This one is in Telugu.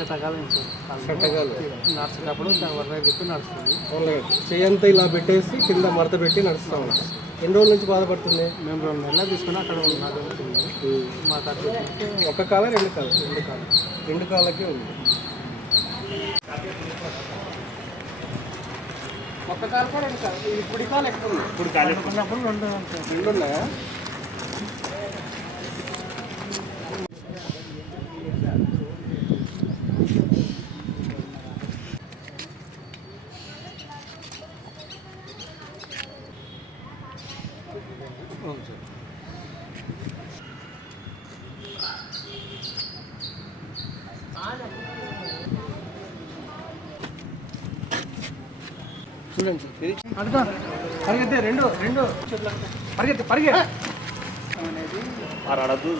షటకాలు నడిచేటప్పుడు వరద చెప్పి నడుస్తుంది. చేయంతా ఇలా పెట్టేసి కింద మడత పెట్టి నడుస్తూ ఉంటాం. ఎన్ని రోజుల నుంచి బాధపడుతుంది? మేము 2 నెలలు తీసుకుని అక్కడ ఉన్నది. మా తరగతి ఒక కాల రెండు కాలం రెండు కాలకే ఉంది. ఒక్క కాలకా రెండు కాలం? ఇప్పుడు కాలం ఎక్కువ ఉంది. ఇప్పుడు కాలేకున్నప్పుడు 2 ఉన్నాయా? అవును సార్. చూడండి సార్, అడుగుతా పరిగెత్తే రెండు పరిగెత్తే అనేది